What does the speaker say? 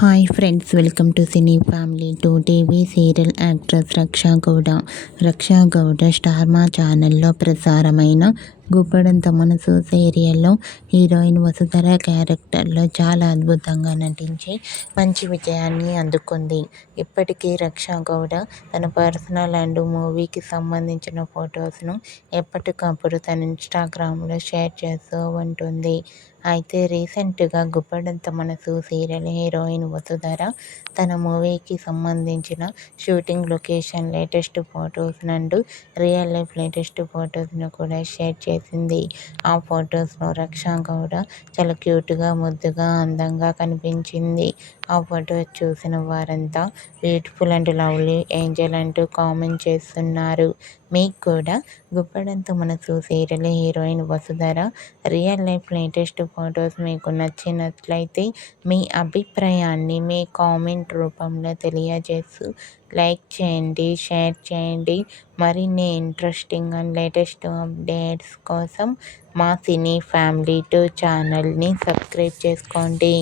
Hi friends, welcome to cine family. TV serial actress Raksha Gowda star Maa ఛానల్లో ప్రసారమైన గుప్పడంత మనసు సీరియల్లో హీరోయిన్ వసుధర క్యారెక్టర్లో చాలా అద్భుతంగా నటించి మంచి విజయాన్ని అందుకుంది. ఇప్పటికీ రక్షా గౌడ తన పర్సనల్ అండ్ మూవీకి సంబంధించిన ఫొటోస్ను ఎప్పటికప్పుడు తన ఇన్స్టాగ్రామ్లో షేర్ చేస్తూ ఉంటుంది. అయితే రీసెంట్గా గుప్పడంత మనసు సీరియల్ హీరోయిన్ వసుధర తన మూవీకి సంబంధించిన shooting location latest photos and real life latest ఫొటోస్ను కూడా షేర్ చేసింది. ఆ ఫొటోస్లో రక్షా గౌడ చాలా క్యూట్గా, ముద్దుగా, అందంగా కనిపించింది. ఆ ఫొటోస్ చూసిన వారంతా బ్యూటిఫుల్ అండ్ లవ్లీ ఏంజల్ అంటూ కామెంట్ చేస్తున్నారు. మీకు కూడా గుప్పడంత మనసు serial heroine Vasudhara real life latest photos మీకు నచ్చినట్లయితే మీ అభిప్రాయాన్ని మీ కామెంట్ రూపంలో తెలియజేస్తూ లైక్ చేయండి, షేర్ చేయండి. మరిన్ని ఇంట్రెస్టింగ్ అండ్ లేటెస్ట్ అప్డేట్స్ కోసం మా సినీ ఫ్యామిలీ ఛానల్ని సబ్స్క్రైబ్ చేసుకోండి.